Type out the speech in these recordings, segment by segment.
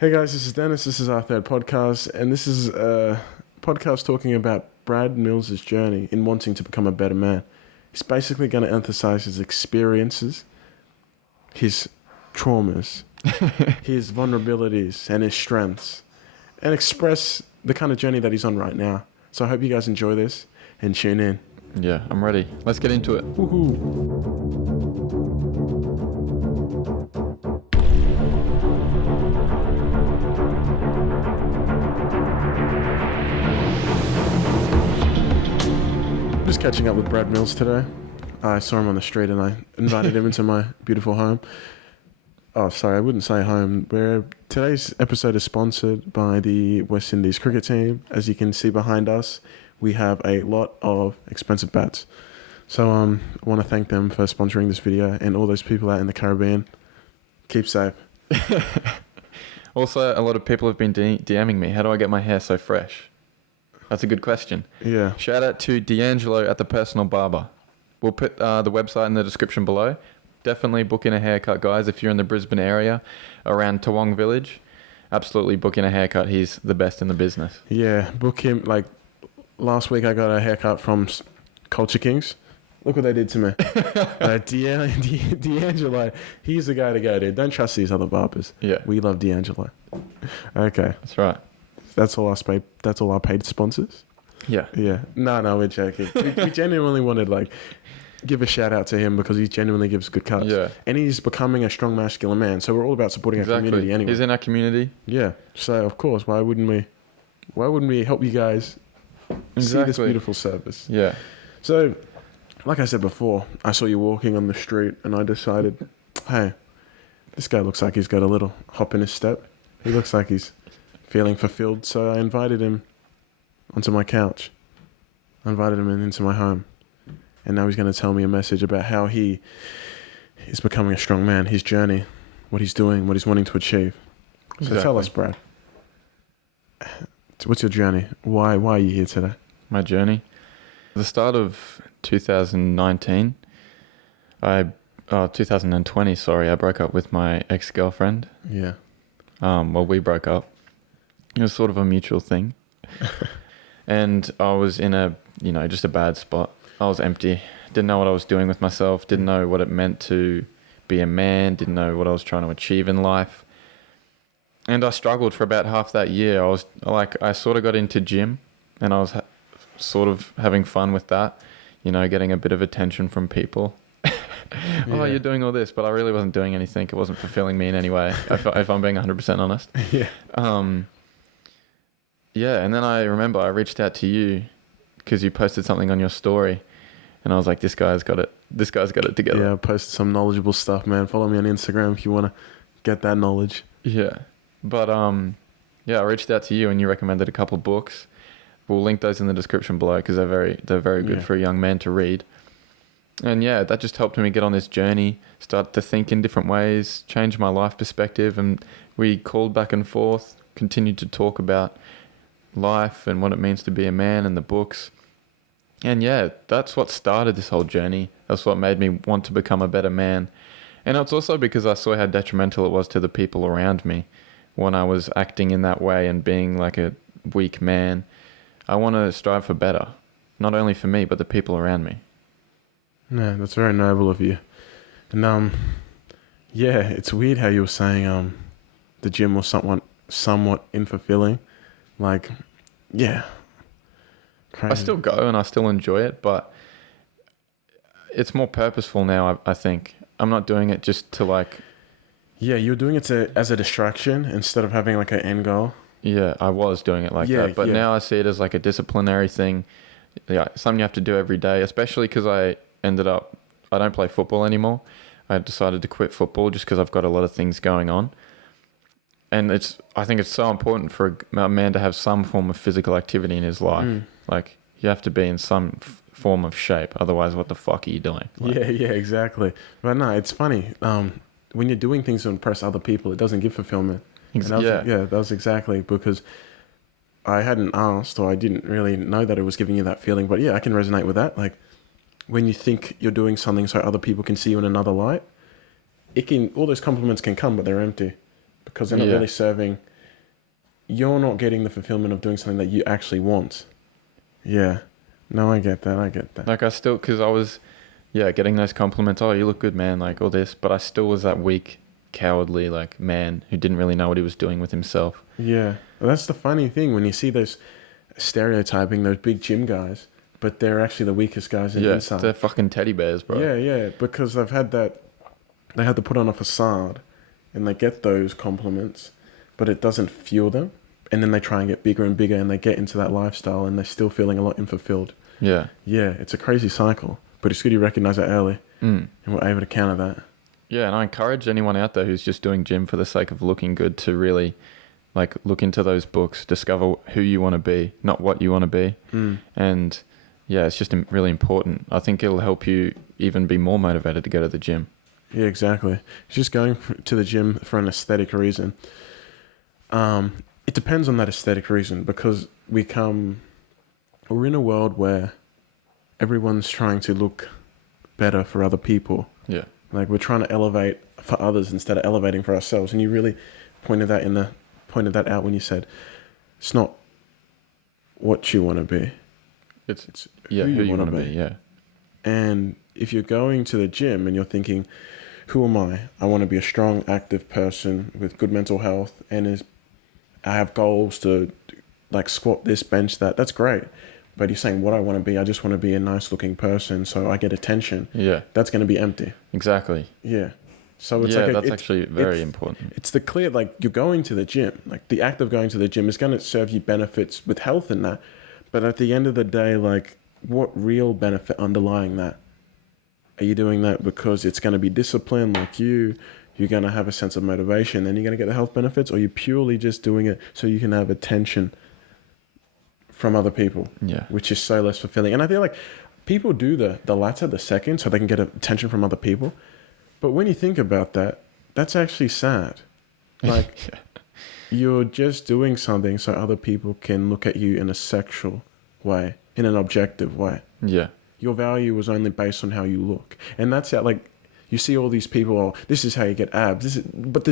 Hey guys, this is Dennis. This is our third podcast, and this is a podcast talking about Brad Mills' journey in wanting to become a better man. He's basically going to emphasize his experiences, his traumas, his vulnerabilities, and his strengths, and express the kind of journey that he's on right now. So I hope you guys enjoy this and tune in. Yeah, I'm ready. Let's get into it. Woohoo! Just catching up with Brad Mills today. I saw him on the street and I invited him into my beautiful home. Oh, sorry, I wouldn't say home. Today's episode is sponsored by the West Indies cricket team. As you can see behind us, we have a lot of expensive bats. So I want to thank them for sponsoring this video, and all those people out in the Caribbean. Keep safe. Also, a lot of people have been DMing me. How do I get my hair so fresh? That's a good question. Yeah. Shout out to D'Angelo at the Personal Barber. We'll put the website in the description below. Definitely book in a haircut, guys. If you're in the Brisbane area, around Toowong Village, absolutely book in a haircut. He's the best in the business. Yeah, book him. Like, last week I got a haircut from Culture Kings. Look what they did to me. D'Angelo, he's the guy to go to. Don't trust these other barbers. Yeah. We love D'Angelo. Okay. That's right. That's all our paid sponsors? Yeah. Yeah. No, we're joking. We genuinely wanted, give a shout out to him because he genuinely gives good cuts. Yeah. And he's becoming a strong masculine man. So we're all about supporting our community anyway. He's in our community. Yeah. So of course, why wouldn't we help you guys see this beautiful service? Yeah. So, like I said before, I saw you walking on the street and I decided, hey, this guy looks like he's got a little hop in his step. He looks like he's feeling fulfilled. So I invited him onto my couch. I invited him into my home. And now he's going to tell me a message about how he is becoming a strong man, his journey, what he's doing, what he's wanting to achieve. So Exactly. Tell us, Brad. What's your journey? Why are you here today? My journey? At the start of 2019, 2020, sorry, I broke up with my ex-girlfriend. Yeah. We broke up. It was sort of a mutual thing. And I was in just a bad spot. I was empty. Didn't know what I was doing with myself. Didn't know what it meant to be a man. Didn't know what I was trying to achieve in life. And I struggled for about half that year. I sort of got into gym and I was sort of having fun with that. Getting a bit of attention from people. Oh, you're doing all this, but I really wasn't doing anything. It wasn't fulfilling me in any way, if I'm being 100% honest. Yeah. Yeah, and then I remember I reached out to you because you posted something on your story, and I was like, this guy's got it. This guy's got it together. Yeah, I posted some knowledgeable stuff, man. Follow me on Instagram if you want to get that knowledge. Yeah, but I reached out to you and you recommended a couple of books. We'll link those in the description below because they're very good for a young man to read. And yeah, that just helped me get on this journey, start to think in different ways, change my life perspective, and we called back and forth, continued to talk about life and what it means to be a man and the books. And yeah, that's what started this whole journey. That's what made me want to become a better man. And it's also because I saw how detrimental it was to the people around me when I was acting in that way and being like a weak man. I want to strive for better, not only for me, but the people around me. Yeah, that's very noble of you. And yeah, it's weird how you were saying the gym was somewhat unfulfilling. Like, yeah. Crazy. I still go and I still enjoy it, but it's more purposeful now, I think. I'm not doing it just to Yeah, you're doing it as a distraction instead of having an end goal. Yeah, I was doing it that. But now I see it as a disciplinary thing. Yeah, something you have to do every day, especially because I don't play football anymore. I decided to quit football just because I've got a lot of things going on. And I think it's so important for a man to have some form of physical activity in his life. You have to be in some form of shape. Otherwise, what the fuck are you doing? Yeah, exactly. But no, it's funny. When you're doing things to impress other people, it doesn't give fulfillment. That was exactly because I hadn't asked, or I didn't really know that it was giving you that feeling. But yeah, I can resonate with that. When you think you're doing something so other people can see you in another light, all those compliments can come, but they're empty. because they're not really serving. You're not getting the fulfillment of doing something that you actually want. Yeah. No, I get that. Like I still, because I was, getting those compliments. Oh, you look good, man. Like all this, but I still was that weak, cowardly, like man who didn't really know what he was doing with himself. Yeah. Well, that's the funny thing when you see those stereotyping, those big gym guys, but they're actually the weakest guys inside. They're fucking teddy bears, bro. Yeah, because they've had that, they had to put on a facade and they get those compliments, but it doesn't fuel them. And then they try and get bigger and bigger and they get into that lifestyle and they're still feeling a lot unfulfilled. Yeah. Yeah, it's a crazy cycle, but it's good you recognize that early and we're able to counter that. Yeah, and I encourage anyone out there who's just doing gym for the sake of looking good to really like look into those books, discover who you want to be, not what you want to be. And yeah, it's just really important. I think it'll help you even be more motivated to go to the gym. Yeah, exactly. It's just going to the gym for an aesthetic reason. It depends on that aesthetic reason because we're in a world where everyone's trying to look better for other people. Yeah. Like we're trying to elevate for others instead of elevating for ourselves. And you really pointed that out when you said it's not what you want to be. It's who you want to be. Yeah. And if you're going to the gym and you're thinking, who am I? I want to be a strong, active person with good mental health and I have goals to like squat this, bench that. That's great. But you're saying what I want to be, I just want to be a nice looking person so I get attention. Yeah. That's going to be empty. Exactly. Yeah. So it's that's actually very important. It's the clear, like you're going to the gym, like the act of going to the gym is going to serve you benefits with health and that. But at the end of the day, like what real benefit underlying that? Are you doing that because it's going to be discipline like you're going to have a sense of motivation and you're going to get the health benefits, or are you purely just doing it so you can have attention from other people? Yeah. Which is so less fulfilling. And I feel like people do the latter, the second, so they can get attention from other people. But when you think about that, that's actually sad. Like you're just doing something so other people can look at you in a sexual way, in an objective way. Yeah. Your value was only based on how you look. And that's how, like, you see all these people, oh, this is how you get abs. But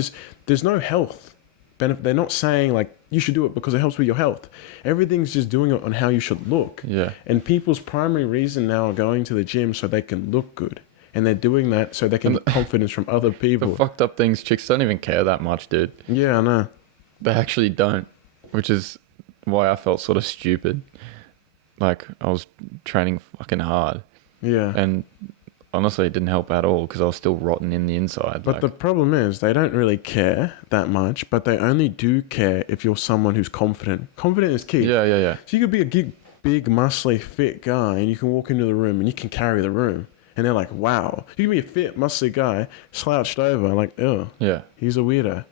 there's no health benefit. They're not saying, like, you should do it because it helps with your health. Everything's just doing it on how you should look. Yeah. And people's primary reason now are going to the gym so they can look good. And they're doing that so they can get confidence from other people. The fucked up things, chicks don't even care that much, dude. Yeah, I know. They actually don't, which is why I felt sort of stupid. Like, I was training fucking hard. Yeah. And honestly, it didn't help at all because I was still rotten in the inside. But the problem is they don't really care that much, but they only do care if you're someone who's confident. Confident is key. Yeah. So you could be a big, muscly, fit guy and you can walk into the room and you can carry the room. And they're like, wow. You can be a fit, muscly guy, slouched over, like, oh, yeah, he's a weirdo.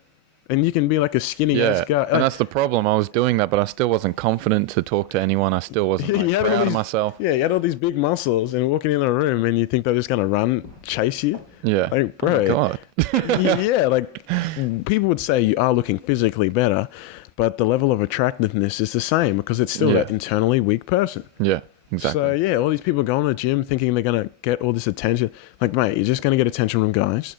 And you can be like a skinny-ass guy. And that's the problem. I was doing that, but I still wasn't confident to talk to anyone. I still wasn't proud of myself. Yeah, you had all these big muscles and walking in a room and you think they're just going to chase you. Yeah. Like, bro. Oh, God. Yeah, like, people would say you are looking physically better, but the level of attractiveness is the same because it's still that internally weak person. Yeah, exactly. So, yeah, all these people go to the gym thinking they're going to get all this attention. Like, mate, you're just going to get attention from guys.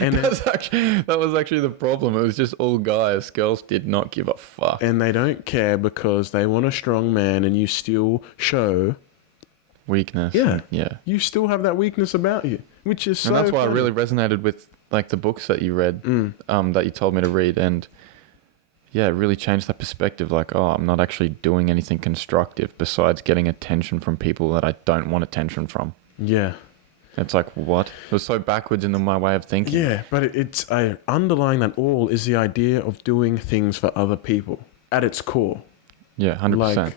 And that was actually the problem. It was just all guys. Girls did not give a fuck. And they don't care because they want a strong man and you still show weakness. Yeah. You still have that weakness about you, which is so And that's why funny. I really resonated with like the books that you read, that you told me to read. And yeah, it really changed that perspective. Like, oh, I'm not actually doing anything constructive besides getting attention from people that I don't want attention from. Yeah. It's like, what? It was so backwards in my way of thinking. Yeah, but it's underlying that all is the idea of doing things for other people at its core. Yeah, 100%.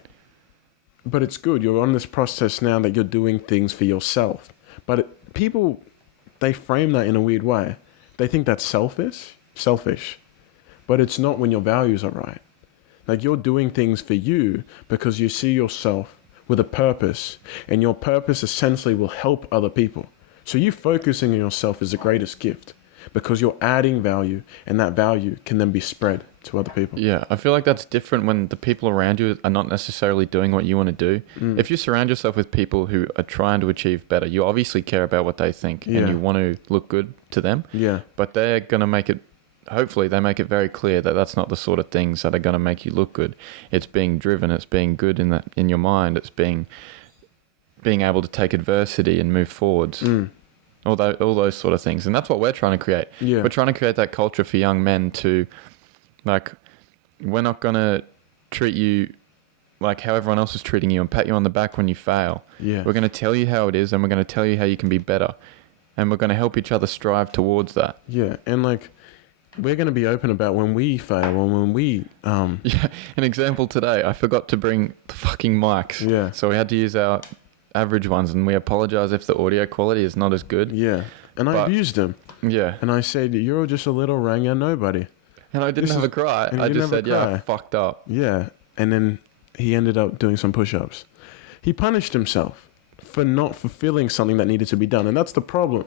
But it's good. You're on this process now that you're doing things for yourself. But people, they frame that in a weird way. They think that's selfish. But it's not when your values are right. Like you're doing things for you because you see yourself with a purpose, and your purpose essentially will help other people. So you focusing on yourself is the greatest gift because you're adding value, and that value can then be spread to other people. Yeah, I feel like that's different when the people around you are not necessarily doing what you want to do. If you surround yourself with people who are trying to achieve better, you obviously care about what they think and you want to look good to them. Yeah. But they're going to make it hopefully they make it very clear that that's not the sort of things that are going to make you look good. It's being driven. It's being good in your mind. It's being able to take adversity and move forwards. All those sort of things. And that's what we're trying to create. Yeah. We're trying to create that culture for young men to, like, we're not going to treat you like how everyone else is treating you and pat you on the back when you fail. Yeah. We're going to tell you how it is, and we're going to tell you how you can be better. And we're going to help each other strive towards that. Yeah. And like, we're going to be open about when we fail and when we... Yeah. An example today, I forgot to bring the fucking mics. Yeah. So we had to use our average ones, and we apologize if the audio quality is not as good. Yeah. And I abused him. Yeah. And I said, you're just a little ranger nobody. And I didn't have a cry. I just said, yeah, I fucked up. Yeah. And then he ended up doing some push-ups. He punished himself for not fulfilling something that needed to be done. And that's the problem.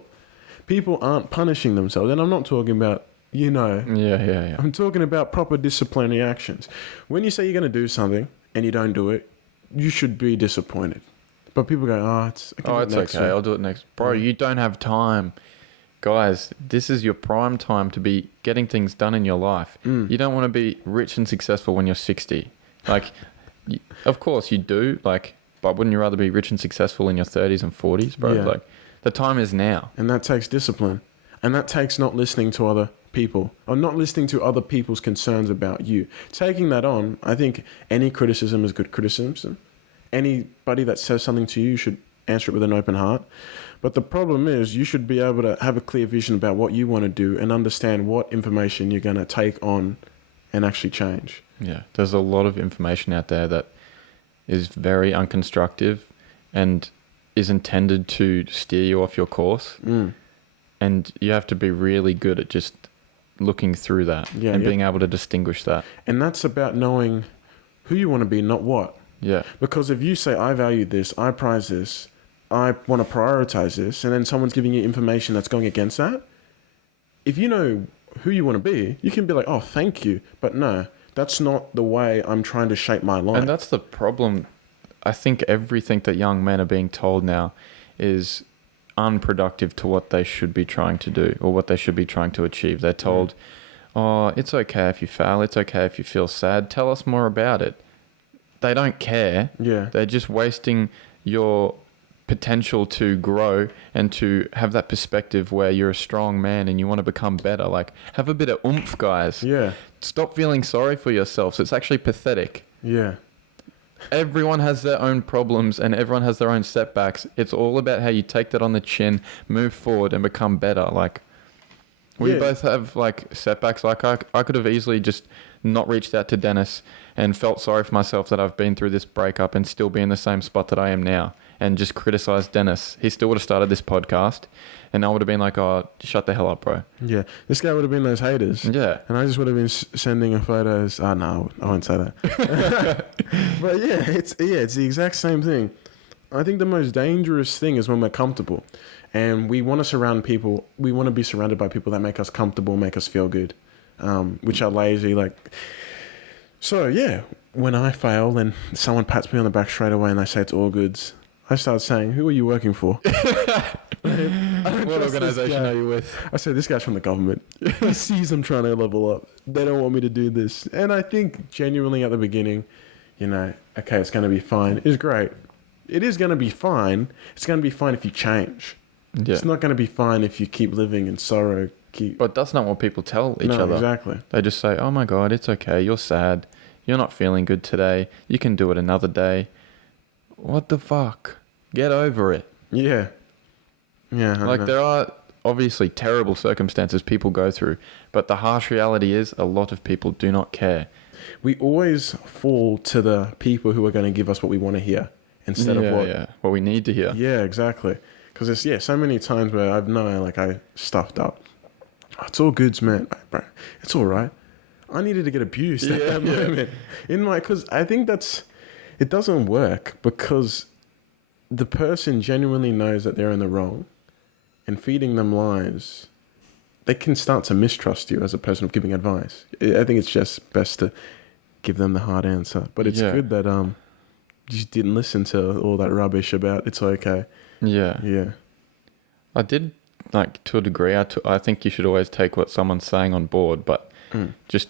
People aren't punishing themselves. And I'm not talking about, Yeah. I'm talking about proper disciplinary actions. When you say you're going to do something and you don't do it, you should be disappointed. But people go, it's okay. I'll do it next. Bro, you don't have time. Guys, this is your prime time to be getting things done in your life. You don't want to be rich and successful when you're 60. Like, of course you do, like, but wouldn't you rather be rich and successful in your 30s and 40s, bro? Yeah. Like, the time is now. And that takes discipline. And that takes not listening to other people or not listening to other people's concerns about you. Taking that on, I think any criticism is good criticism. Anybody that says something to you should answer it with an open heart. But the problem is you should be able to have a clear vision about what you want to do and understand what information you're going to take on and actually change. Yeah, there's a lot of information out there that is very unconstructive and is intended to steer you off your course. And you have to be really good at just looking through that being able to distinguish that. And that's about knowing who you want to be, not what. Yeah. Because if you say, I value this, I prize this, I want to prioritize this, and then someone's giving you information that's going against that, if you know who you want to be, you can be like, oh, thank you. But no, that's not the way I'm trying to shape my life. And that's the problem. I think everything that young men are being told now is unproductive to what they should be trying to do or what they should be trying to achieve. They're told, oh, it's okay if you fail. It's okay if you feel sad. Tell us more about it. They don't care. Yeah. They're just wasting your potential to grow and to have that perspective where you're a strong man and you want to become better. Like, have a bit of oomph, guys. Yeah. Stop feeling sorry for yourselves. It's actually pathetic. Yeah. Everyone has their own problems and everyone has their own setbacks. It's all about how you take that on the chin, move forward and become better. Like, we both have like setbacks. Like I could have easily just not reached out to Dennis and felt sorry for myself that I've been through this breakup and still be in the same spot that I am now and just criticized Dennis. He still would have started this podcast and I would have been like, oh, shut the hell up, bro. Yeah. This guy would have been those haters. Yeah. And I just would have been sending photos. Oh, no, I won't say that. But yeah, it's the exact same thing. I think the most dangerous thing is when we're comfortable and we want to be surrounded by people that make us comfortable, make us feel good, which are lazy. So yeah, when I fail and someone pats me on the back straight away and they say it's all goods, I start saying, who are you working for? What organization are you with? I say, this guy's from the government. He sees I'm trying to level up. They don't want me to do this. And I think genuinely at the beginning, okay, it's going to be fine. It's great. It is going to be fine. It's going to be fine if you change. Yeah. It's not going to be fine if you keep living in sorrow. But that's not what people tell each other. Exactly. They just say, oh my God, it's okay. You're sad. You're not feeling good today. You can do it another day. What the fuck? Get over it. Yeah. Yeah. Like, there are obviously terrible circumstances people go through, but the harsh reality is a lot of people do not care. We always fall to the people who are going to give us what we want to hear instead of what we need to hear. Yeah, exactly. Because there's so many times where I stuffed up. Oh, it's all goods, man. Bro, it's all right. I needed to get abused at that moment. Because I think it doesn't work because the person genuinely knows that they're in the wrong, and feeding them lies, they can start to mistrust you as a person of giving advice. I think it's just best to give them the hard answer. But it's good that you just didn't listen to all that rubbish about it's okay. Yeah. Yeah. I did like to a degree, I think you should always take what someone's saying on board, but just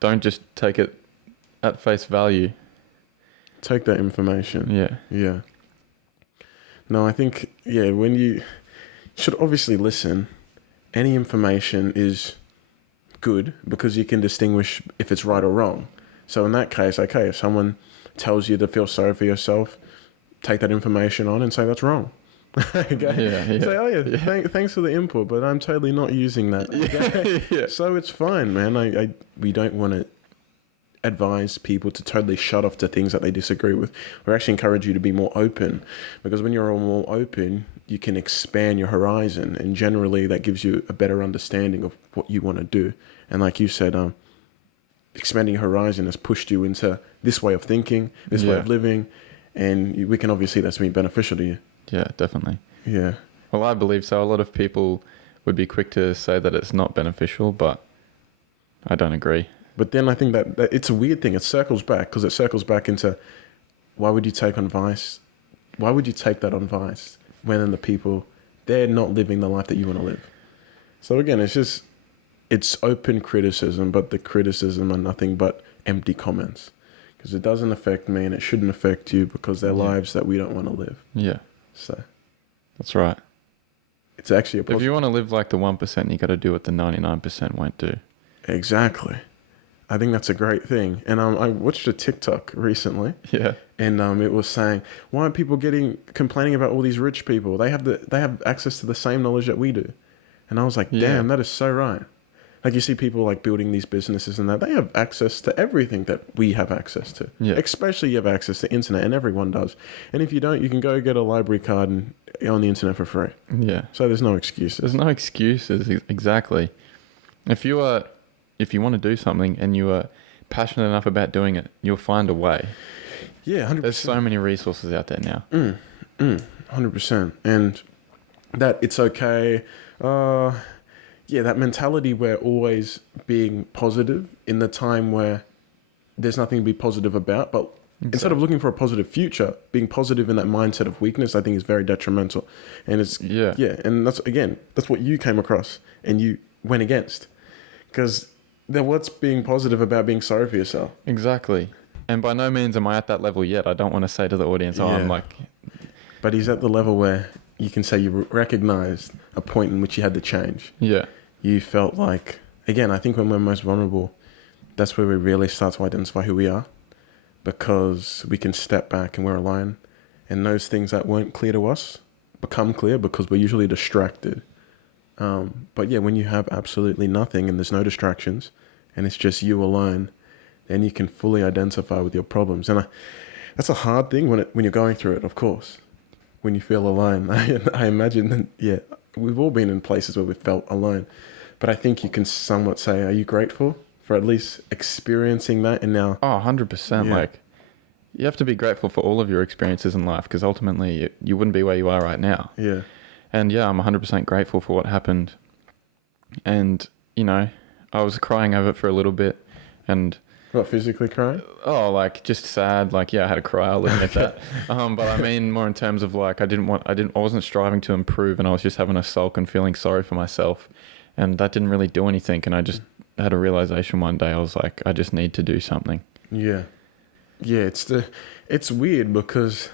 don't just take it at face value. Take that information. Yeah. Yeah. No, I think, when you should obviously listen, any information is good because you can distinguish if it's right or wrong. So in that case, okay, if someone tells you to feel sorry for yourself, take that information on and say that's wrong. Okay? Yeah. Say, oh yeah, thanks for the input, but I'm totally not using that. Okay? Yeah. So it's fine, man. We don't want to advise people to totally shut off to things that they disagree with. We actually encourage you to be more open, because when you're more open, you can expand your horizon, and generally that gives you a better understanding of what you want to do. And like you said, expanding your horizon has pushed you into this way of thinking, this way of living, and we can obviously that's been beneficial to you. Yeah, definitely. Yeah. Well, I believe so. A lot of people would be quick to say that it's not beneficial, but I don't agree. But then I think that it's a weird thing. It circles back, because it circles back into, why would you take advice? Why would you take that advice when the people, they're not living the life that you want to live? So again, it's open criticism, but the criticism are nothing but empty comments, because it doesn't affect me and it shouldn't affect you, because they're lives that we don't want to live. Yeah. So that's right. It's actually if you want to live like the 1%, you got to do what the 99% won't do. Exactly. I think that's a great thing. And I watched a TikTok recently. Yeah. And it was saying, why aren't people complaining about all these rich people? They have access to the same knowledge that we do. And I was like, damn, that is so right. Like, you see people like building these businesses and that, they have access to everything that we have access to. Yeah. Especially you have access to internet, and everyone does. And if you don't, you can go get a library card and on the internet for free. Yeah. So there's no excuses. There's no excuses. Exactly. If you want to do something and you are passionate enough about doing it, you'll find a way. Yeah, 100%. There's so many resources out there now. 100%. And that it's okay. That mentality where always being positive in the time where there's nothing to be positive about, but instead of looking for a positive future, being positive in that mindset of weakness, I think is very detrimental. And and that's what you came across and you went against. Because what's being positive about being sorry for yourself? Exactly. And by no means am I at that level yet. I don't want to say to the audience, I'm like... But he's at the level where you can say you recognized a point in which you had to change. Yeah. You felt like, again, I think when we're most vulnerable, that's where we really start to identify who we are, because we can step back and we're alone, and those things that weren't clear to us become clear because we're usually distracted. But yeah, when you have absolutely nothing and there's no distractions and it's just you alone, then you can fully identify with your problems. And that's a hard thing when you're going through it, of course. When you feel alone, I imagine that, we've all been in places where we felt alone. But I think you can somewhat say, are you grateful for at least experiencing that? And now... Oh, 100%. Yeah. Like, you have to be grateful for all of your experiences in life, because ultimately you wouldn't be where you are right now. Yeah. And I'm 100% grateful for what happened. And, I was crying over it for a little bit. And... What, physically crying? Oh, like, just sad. Like, I had a cry. I'll admit that. But I mean more in terms of like, I wasn't striving to improve, and I was just having a sulk and feeling sorry for myself. And that didn't really do anything. And I just had a realization one day. I was like, I just need to do something. Yeah. Yeah, it's weird because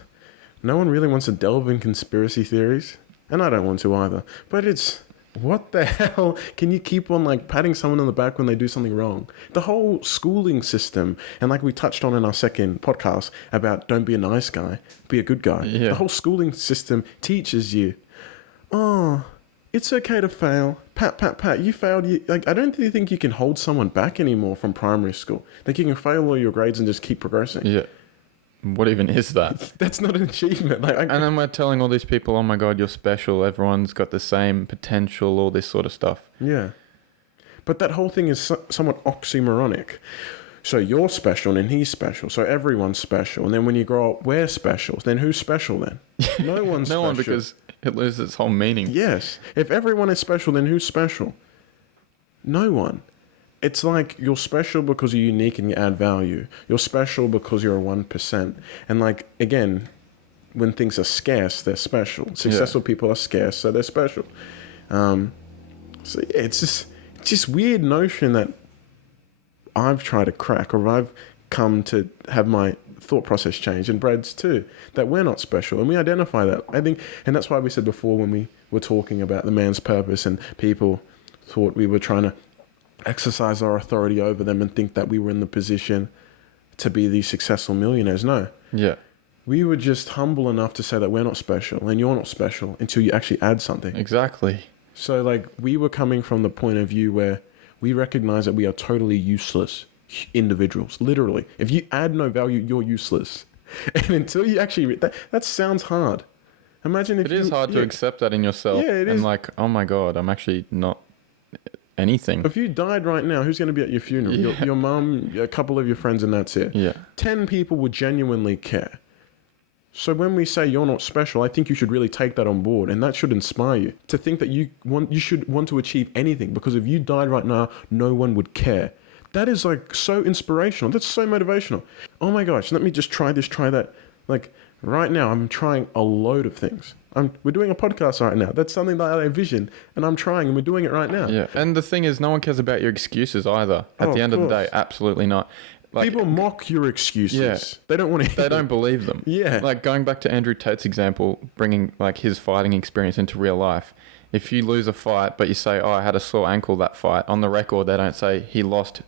no one really wants to delve in conspiracy theories. And I don't want to either. But it's, what the hell? Can you keep on like patting someone on the back when they do something wrong? The whole schooling system, and like we touched on in our second podcast about don't be a nice guy, be a good guy. Yeah. The whole schooling system teaches you, it's okay to fail. Pat, you failed. I don't really think you can hold someone back anymore from primary school. Like, you can fail all your grades and just keep progressing. Yeah. What even is that? That's not an achievement. And then we're telling all these people, oh my God, you're special. Everyone's got the same potential, all this sort of stuff. Yeah. But that whole thing is somewhat oxymoronic. So you're special and he's special. So everyone's special. And then when you grow up, we're special. Then who's special then? No one's special. No one, because it loses its whole meaning. Yes. If everyone is special, then who's special? No one. It's like you're special because you're unique and you add value. You're special because you're a 1%. And like, again, when things are scarce, they're special. Successful people are scarce, so they're special. So yeah, it's just weird notion that I've tried to crack, or I've come to have my thought process change, and Brad's too, that we're not special, and we identify that. I think, and that's why we said before when we were talking about the man's purpose, and people thought we were trying to exercise our authority over them and think that we were in the position to be these successful millionaires. No. Yeah. We were just humble enough to say that we're not special, and you're not special until you actually add something. Exactly. So like we were coming from the point of view where we recognize that we are totally useless individuals. Literally, if you add no value, you're useless. And until you actually that sounds hard. Imagine if it is hard to accept that in yourself. Yeah, it and is. like, oh my God, I'm actually not anything. If you died right now, who's going to be at your funeral? Yeah. Your mum, a couple of your friends, and that's it. Yeah. 10 people would genuinely care. So when we say you're not special, I think you should really take that on board, and that should inspire you to think that you should want to achieve anything, because if you died right now, no one would care. That is like so inspirational. That's so motivational. Oh my gosh, let me just try this, try that. Like right now, I'm trying a load of things. We're doing a podcast right now. That's something that I envision, and I'm trying, and we're doing it right now. Yeah. And the thing is, no one cares about your excuses either. At the end of the day, absolutely not. Like, people mock your excuses. Yeah. They don't want to. They don't believe them. Yeah. Like going back to Andrew Tate's example, bringing like his fighting experience into real life. If you lose a fight, but you say, "Oh, I had a sore ankle that fight," on the record they don't say he lost,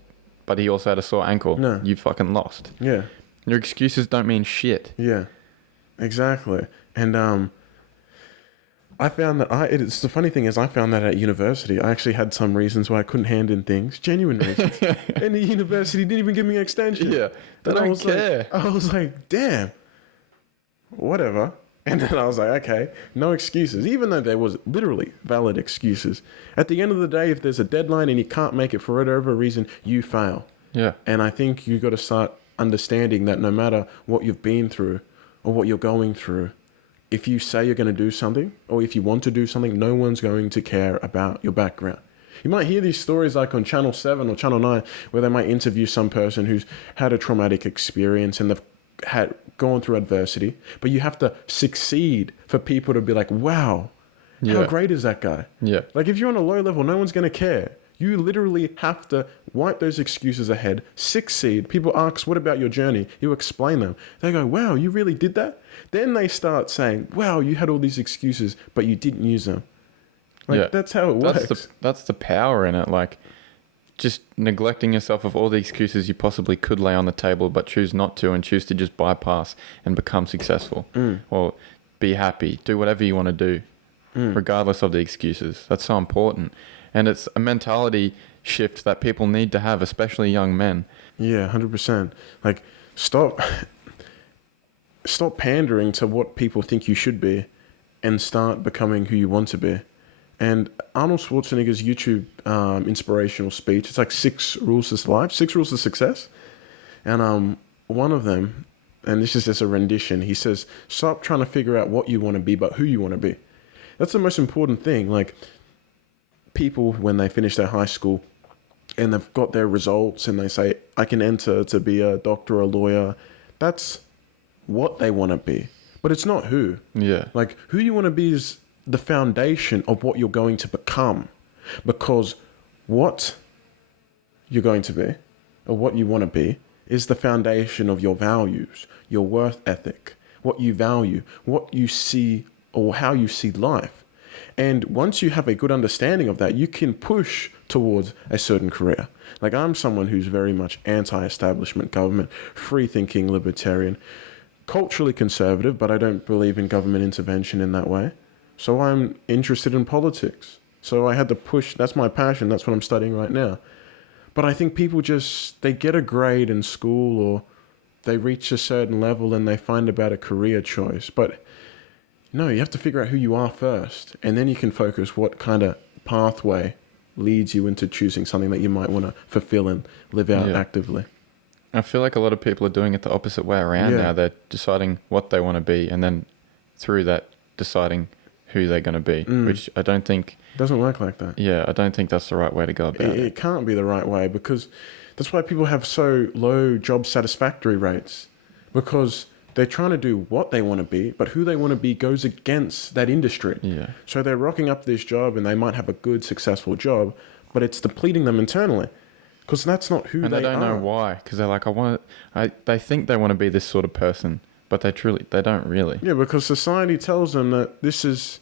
but he also had a sore ankle. No. You fucking lost. Yeah. Your excuses don't mean shit. Yeah. Exactly. And I found that it's the funny thing is I found that at university. I actually had some reasons why I couldn't hand in things, genuine reasons. And the university didn't even give me an extension. Yeah, they don't care. I was like, damn, whatever. And then I was like, okay, no excuses. Even though there was literally valid excuses. At the end of the day, if there's a deadline and you can't make it for whatever reason, you fail. Yeah. And I think you got to start understanding that no matter what you've been through or what you're going through, if you say you're going to do something, or if you want to do something, no one's going to care about your background. You might hear these stories like on Channel 7 or Channel 9, where they might interview some person who's had a traumatic experience and they've gone through adversity, but you have to succeed for people to be like, wow, how great is that guy? Yeah. Like if you're on a low level, no one's going to care. You literally have to wipe those excuses ahead, succeed. People ask, what about your journey? You explain them. They go, wow, you really did that? Then they start saying, wow, you had all these excuses, but you didn't use them. Like, that's how it works. That's the power in it. Like, just neglecting yourself of all the excuses you possibly could lay on the table, but choose not to, and choose to just bypass and become successful. Or be happy. Do whatever you want to do, regardless of the excuses. That's so important. And it's a mentality shift that people need to have, especially young men. Yeah, 100%. Like, stop pandering to what people think you should be and start becoming who you want to be. And Arnold Schwarzenegger's YouTube inspirational speech, it's like 6 rules to life, 6 rules to success. And one of them, and this is just a rendition, he says, stop trying to figure out what you want to be, but who you want to be. That's the most important thing. Like, people, when they finish their high school and they've got their results and they say, I can enter to be a doctor or a lawyer, that's what they want to be. But it's not who. Yeah. Like, who you want to be is the foundation of what you're going to become. Because what you're going to be, or what you want to be, is the foundation of your values, your worth ethic, what you value, what you see, or how you see life. And once you have a good understanding of that, you can push towards a certain career. Like, I'm someone who's very much anti-establishment government, free-thinking, libertarian, culturally conservative, but I don't believe in government intervention in that way. So I'm interested in politics. So I had to push. That's my passion. That's what I'm studying right now. But I think people they get a grade in school, or they reach a certain level and they find about a career choice. But no, you have to figure out who you are first, and then you can focus what kind of pathway leads you into choosing something that you might want to fulfill and live out actively. I feel like a lot of people are doing it the opposite way around now. They're deciding what they want to be, and then through that deciding who they're going to be, which I don't think... Doesn't work like that. Yeah, I don't think that's the right way to go about it. It can't be the right way, because that's why people have so low job satisfactory rates, because they're trying to do what they want to be, but who they want to be goes against that industry. Yeah. So they're rocking up this job and they might have a good, successful job, but it's depleting them internally because that's not who And they they don't know why, because they're like, they think they want to be this sort of person, but they don't really. Yeah, because society tells them that this is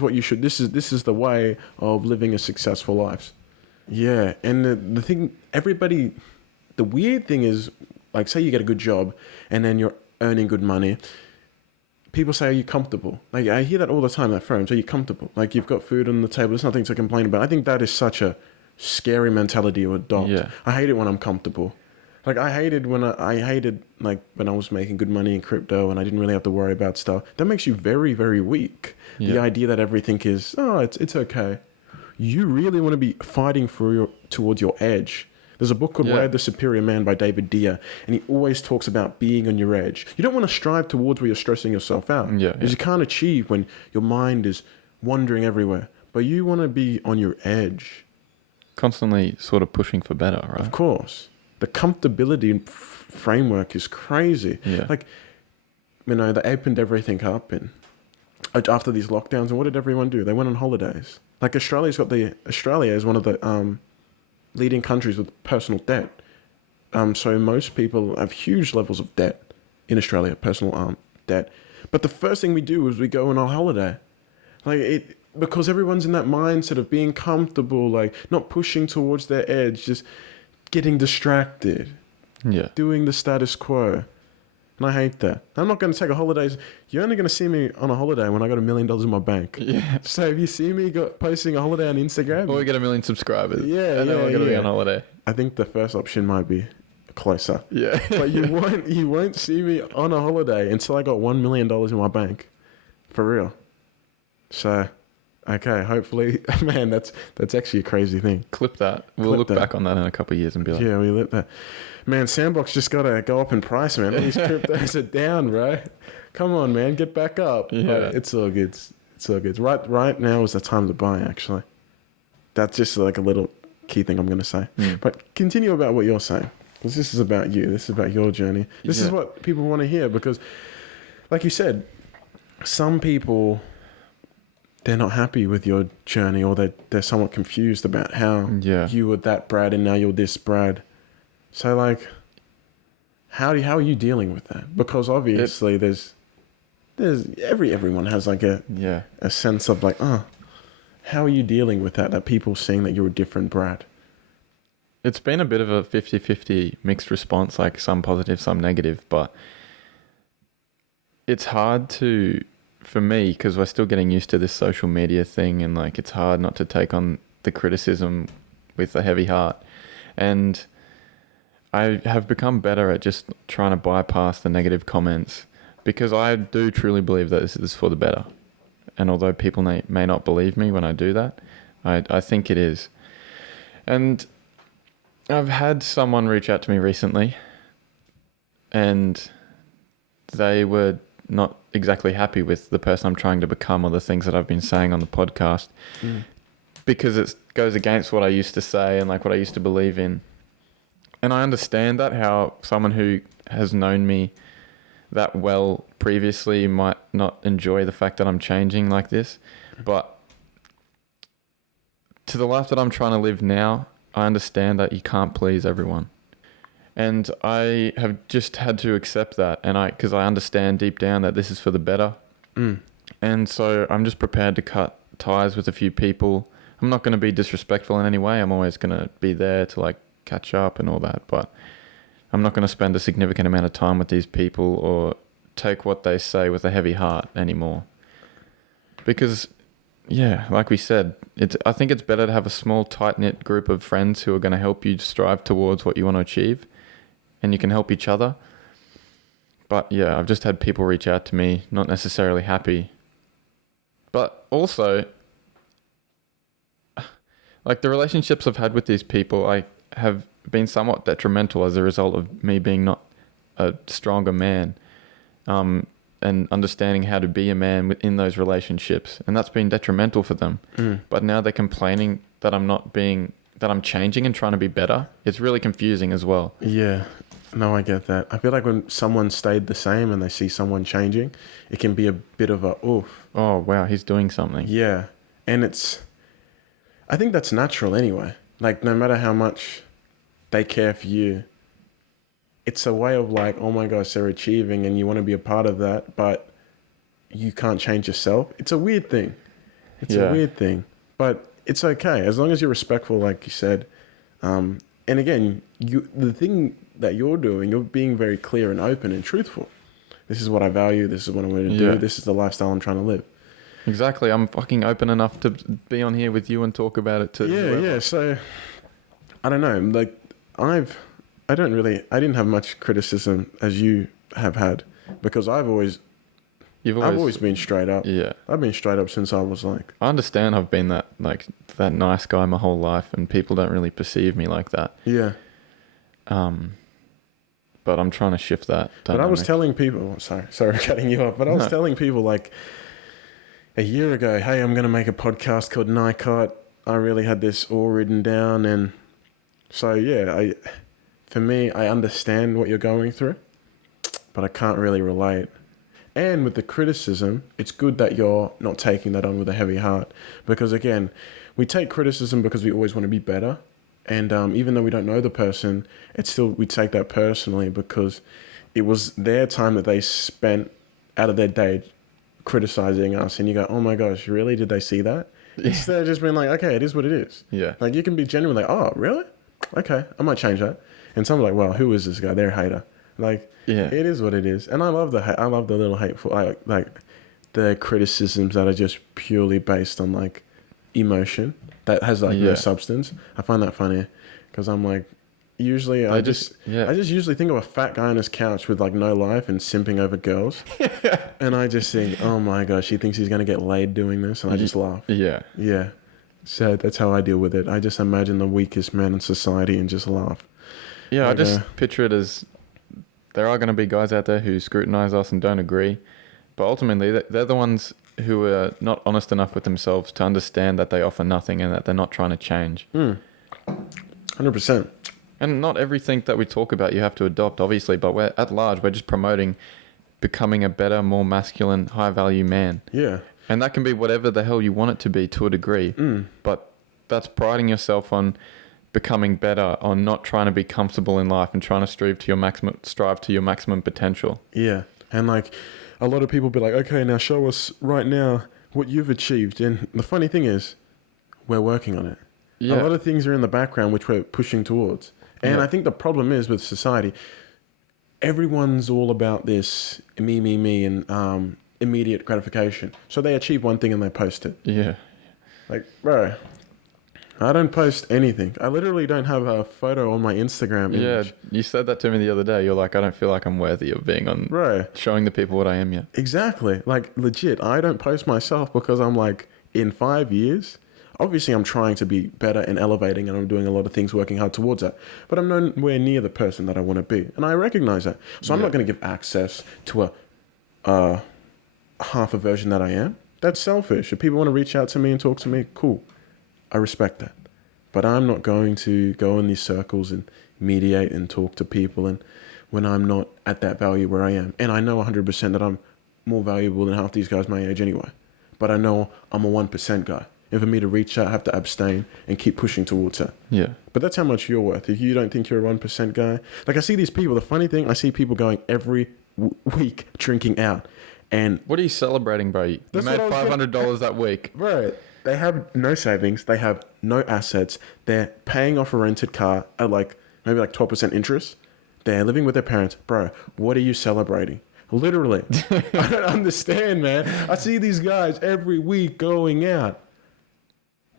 what you should, this is the way of living a successful life. Yeah, and the thing, the weird thing is, like, say you get a good job and then you're earning good money. People say, are you comfortable? Like, I hear that all the time at firms. Are you comfortable? Like, you've got food on the table. There's nothing to complain about. I think that is such a scary mentality to adopt. Yeah. I hate it when I'm comfortable. Like, I hated when I was making good money in crypto and I didn't really have to worry about stuff. That makes you very, very weak. Yeah. The idea that everything is, it's okay. You really want to be fighting towards your edge. There's a book called Where the Superior Man by David Dieda, and he always talks about being on your edge. You don't want to strive towards where you're stressing yourself out. Because you can't achieve when your mind is wandering everywhere. But you want to be on your edge. Constantly sort of pushing for better, right? Of course. The comfortability framework is crazy. Yeah. Like, they opened everything up and after these lockdowns, and what did everyone do? They went on holidays. Like, Australia is one of the leading countries with personal debt. So most people have huge levels of debt in Australia, personal debt. But the first thing we do is we go on a holiday. Because everyone's in that mindset of being comfortable, like not pushing towards their edge, just getting distracted. Yeah. Doing the status quo. And I hate that. I'm not going to take a holiday. You're only going to see me on a holiday when I got $1 million in my bank. Yeah. So if you see me posting a holiday on Instagram, or we get 1 million subscribers. Yeah, and then we're going to be on holiday. I think the first option might be closer. Yeah. But you won't see me on a holiday until I got $1 million in my bank, for real. So, okay, hopefully, man, that's actually a crazy thing. Clip that. We'll look back on that in a couple of years and be like, yeah, we lit that. Man, Sandbox just got to go up in price, man. All these cryptos are down, bro. Come on, man, get back up. Yeah. But it's all good. It's all good. Right now is the time to buy, actually. That's just like a little key thing I'm going to say. But continue about what you're saying, because this is about you. This is about your journey. This is what people want to hear, because, like you said, some people, they're not happy with your journey, or they're somewhat confused about how you were that Brad and now you're this Brad. So, like, how are you dealing with that? Because obviously there's everyone has like a sense of like, how are you dealing with that people seeing that you're a different Brad? It's been a bit of a 50-50 mixed response, like some positive, some negative, but it's hard for me, because we're still getting used to this social media thing, and like it's hard not to take on the criticism with a heavy heart. And I have become better at just trying to bypass the negative comments, because I do truly believe that this is for the better. And although people may not believe me when I do that, I think it is. And I've had someone reach out to me recently, and they were not exactly happy with the person I'm trying to become, or the things that I've been saying on the podcast, because it goes against what I used to say and like what I used to believe in. And I understand that, how someone who has known me that well previously might not enjoy the fact that I'm changing like this. But to the life that I'm trying to live now, I understand that you can't please everyone. And I have just had to accept that, because I understand deep down that this is for the better. And so I'm just prepared to cut ties with a few people. I'm not going to be disrespectful in any way. I'm always going to be there to like catch up and all that, but I'm not going to spend a significant amount of time with these people or take what they say with a heavy heart anymore. Because, like we said, I think it's better to have a small, tight-knit group of friends who are going to help you strive towards what you want to achieve, and you can help each other. But I've just had people reach out to me, not necessarily happy. But also, like the relationships I've had with these people, I have been somewhat detrimental as a result of me being not a stronger man, and understanding how to be a man within those relationships. And that's been detrimental for them. But now they're complaining that I'm changing and trying to be better. It's really confusing as well. Yeah. No, I get that. I feel like when someone stayed the same and they see someone changing, it can be a bit of a oof. Oh, wow, he's doing something. Yeah. And I think that's natural anyway. Like, no matter how much they care for you, it's a way of like, oh my gosh, they're achieving and you want to be a part of that, but you can't change yourself. It's a weird thing. It's a weird thing. But it's okay. As long as you're respectful, like you said. And again, the thing that you're doing, you're being very clear and open and truthful. This is what I value. This is what I'm going to do. This is the lifestyle I'm trying to live. Exactly. I'm fucking open enough to be on here with you and talk about it too. Yeah. So, I don't know. Like, I didn't have much criticism as you have had because I've always been straight up. Yeah. I've been straight up since I was like... I understand I've been that nice guy my whole life and people don't really perceive me like that. Yeah. But I'm trying to shift that dynamic. But I was telling people... Sorry cutting you off. But I was telling people like a year ago, hey, I'm going to make a podcast called NYCOT. I really had this all written down. And so, yeah, for me, I understand what you're going through, but I can't really relate. And with the criticism, it's good that you're not taking that on with a heavy heart. Because again, we take criticism because we always want to be better. And even though we don't know the person, we take that personally because it was their time that they spent out of their day criticizing us. And you go, oh my gosh, really? Did they see that? Yeah. Instead of just being like, okay, it is what it is. Yeah. Like you can be genuinely like, oh, really? Okay, I might change that. And someone's like, well, who is this guy? They're a hater. Like, yeah, it is what it is. And I love the little hateful, like the criticisms that are just purely based on like emotion that has like no substance. I find that funny because I'm like, usually I just usually think of a fat guy on his couch with like no life and simping over girls. And I just think, oh my gosh, he thinks he's going to get laid doing this. And I just laugh. Yeah. Yeah. So that's how I deal with it. I just imagine the weakest man in society and just laugh. Yeah, like, I just picture it as there are going to be guys out there who scrutinize us and don't agree. But ultimately, they're the ones who are not honest enough with themselves to understand that they offer nothing and that they're not trying to change. 100%. And not everything that we talk about you have to adopt, obviously, but we're just promoting becoming a better, more masculine, high-value man. Yeah. And that can be whatever the hell you want it to be to a degree. But that's priding yourself on becoming better, on not trying to be comfortable in life and trying to strive to your maximum potential. Yeah. And like a lot of people be like, okay, now show us right now what you've achieved. And the funny thing is, we're working on it. Yeah. A lot of things are in the background which we're pushing towards. And I think the problem is with society, everyone's all about this me, and immediate gratification. So they achieve one thing and they post it. Yeah. Like, bro, I don't post anything. I literally don't have a photo on my Instagram image. Yeah, you said that to me the other day. You're like, I don't feel like I'm worthy of being on, showing the people what I am yet. Exactly. Like, legit, I don't post myself because I'm like, in 5 years, obviously I'm trying to be better and elevating and I'm doing a lot of things working hard towards that. But I'm nowhere near the person that I want to be. And I recognize that. So I'm not going to give access to a half a version that I am. That's selfish. If people want to reach out to me and talk to me, cool. I respect that. But I'm not going to go in these circles and mediate and talk to people and when I'm not at that value where I am. And I know 100% that I'm more valuable than half these guys my age anyway. But I know I'm a 1% guy. And for me to reach out, I have to abstain and keep pushing towards that. Yeah. But that's how much you're worth. If you don't think you're a 1% guy. Like I see these people, the funny thing, I see people going every week drinking out. And what are you celebrating, bro? You made $500 that week. Right. They have no savings. They have no assets. They're paying off a rented car at maybe 12% interest. They're living with their parents. Bro, what are you celebrating? Literally. I don't understand, man. I see these guys every week going out.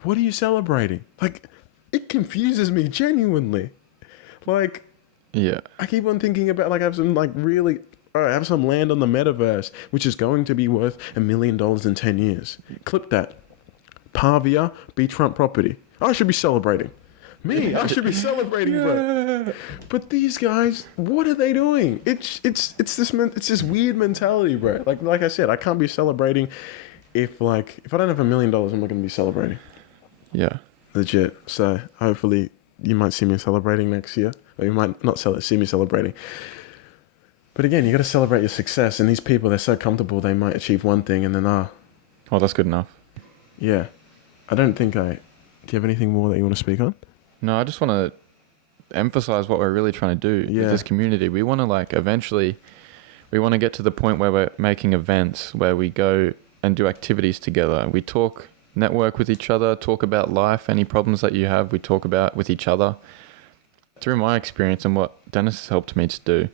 What are you celebrating? Like, it confuses me genuinely. Like, yeah. I keep on thinking about I have some I have some land on the metaverse, which is going to be worth $1 million in 10 years. Clip that. Pavia, beachfront property. I should be celebrating. I should be celebrating, bro. But these guys, what are they doing? It's this weird mentality, bro. Like I said, I can't be celebrating if I don't have $1 million, I'm not going to be celebrating. Yeah. Legit. So hopefully you might see me celebrating next year, or you might not see me celebrating. But again, you got to celebrate your success. And these people, they're so comfortable, they might achieve one thing and then, Oh, that's good enough. Yeah. I don't think do you have anything more that you want to speak on? No, I just want to emphasize what we're really trying to do with this community. We want to eventually, we want to get to the point where we're making events where we go and do activities together. We talk, network with each other, talk about life, any problems that you have, we talk about with each other. Through my experience and what Dennis has helped me to do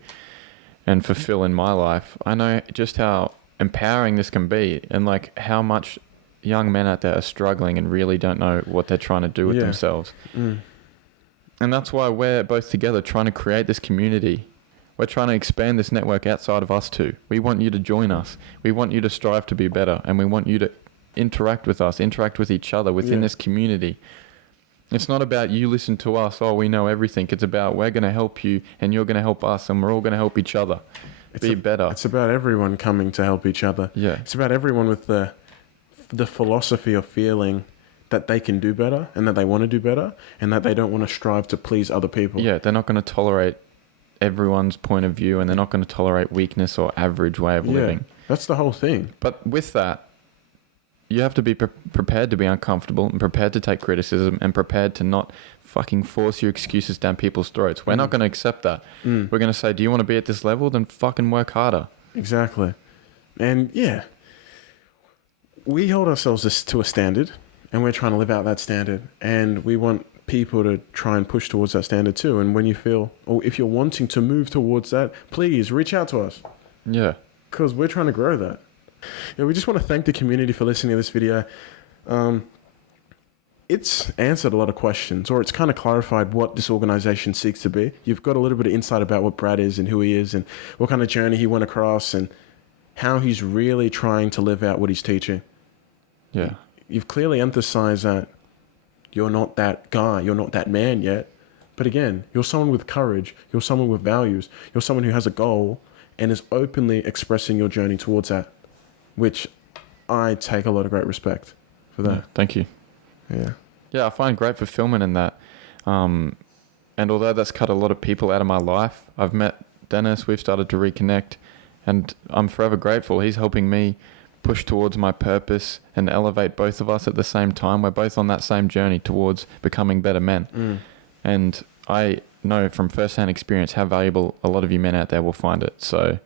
and fulfill in my life, I know just how empowering this can be, and how much young men out there are struggling and really don't know what they're trying to do with themselves. And that's why we're both together trying to create this community. We're trying to expand this network outside of us too. We want you to join us. We want you to strive to be better, and we want you to interact with us, interact with each other within this community. It's not about you listen to us, oh, we know everything. It's about we're going to help you and you're going to help us, and we're all going to help each other be better. It's about everyone coming to help each other. Yeah. It's about everyone with the philosophy of feeling that they can do better and that they want to do better and that they don't want to strive to please other people. Yeah, they're not going to tolerate everyone's point of view, and they're not going to tolerate weakness or average way of living. That's the whole thing. But with that, you have to be prepared to be uncomfortable and prepared to take criticism and prepared to not fucking force your excuses down people's throats. We're not going to accept that. We're going to say, do you want to be at this level? Then fucking work harder. Exactly. And we hold ourselves to a standard, and we're trying to live out that standard, and we want people to try and push towards that standard too. And when you feel, or if you're wanting to move towards that, please reach out to us. Yeah. Because we're trying to grow that. We just want to thank the community for listening to this video. It's answered a lot of questions, or it's kind of clarified what this organization seeks to be. You've got a little bit of insight about what Brad is and who he is and what kind of journey he went across and how he's really trying to live out what he's teaching. Yeah. You've clearly emphasized that you're not that guy, you're not that man yet. But again, you're someone with courage, you're someone with values, you're someone who has a goal and is openly expressing your journey towards that, which I take a lot of great respect for that. Yeah, thank you. Yeah, I find great fulfillment in that. And although that's cut a lot of people out of my life, I've met Dennis, we've started to reconnect, and I'm forever grateful. He's helping me push towards my purpose and elevate both of us at the same time. We're both on that same journey towards becoming better men. And I know from firsthand experience how valuable a lot of you men out there will find it. So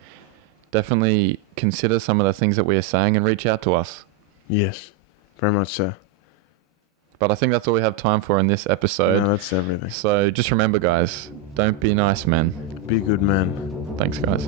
definitely consider some of the things that we are saying and reach out to us. Yes, very much so. But I think that's all we have time for in this episode. No, that's everything. So just remember, guys, don't be nice men. Be good men. Thanks, guys.